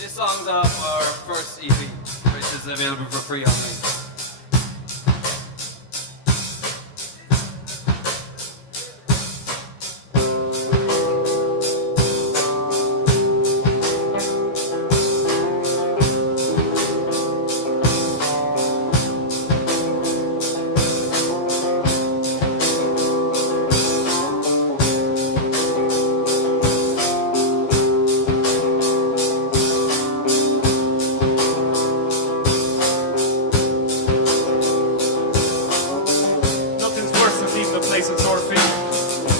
This song's off our first EP, which is available for free online.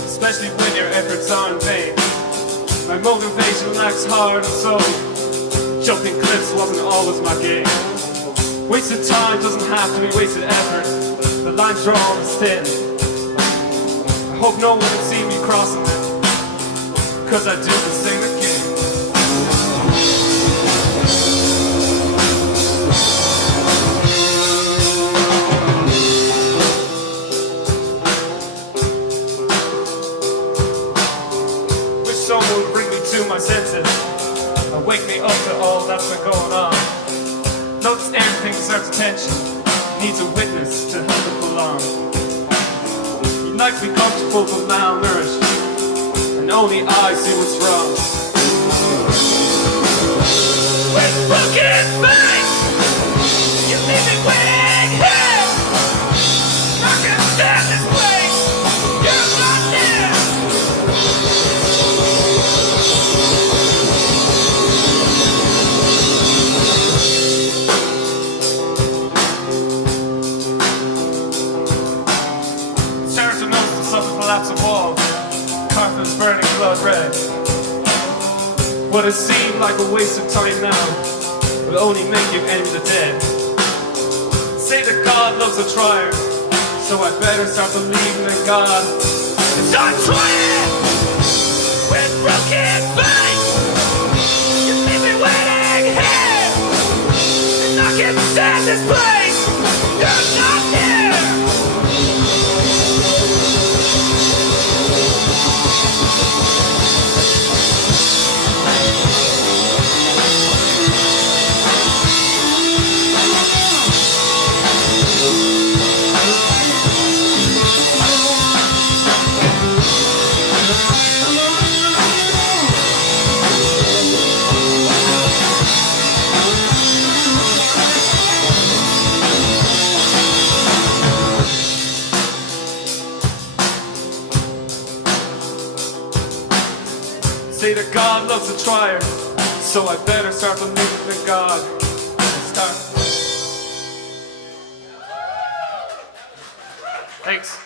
Especially when your efforts are in vain. My motivation lacks heart and soul. Jumping cliffs wasn't always my game. Wasted time doesn't have to be wasted effort. The line drawn is thin. I hope no one can see me crossing it, 'cause I do the same again. Someone would bring me to my senses and wake me up to all that's been going on. Notice everything deserves attention, needs a witness to help it belong. You'd like to be comfortable but malnourished, and only I see what's wrong. With broken face, you leave me waiting here. I can't stand this place, you're not there. Collapse of wall, carpets burning blood red. What has seemed like a waste of time now will only make you end the dead. Say that God loves a trier, so I better start believing in God and start trying. With broken faith, you leave me waiting here, and I can't stand this place. You're not here. Say that God loves a trier, so I better start believing in God. Thanks.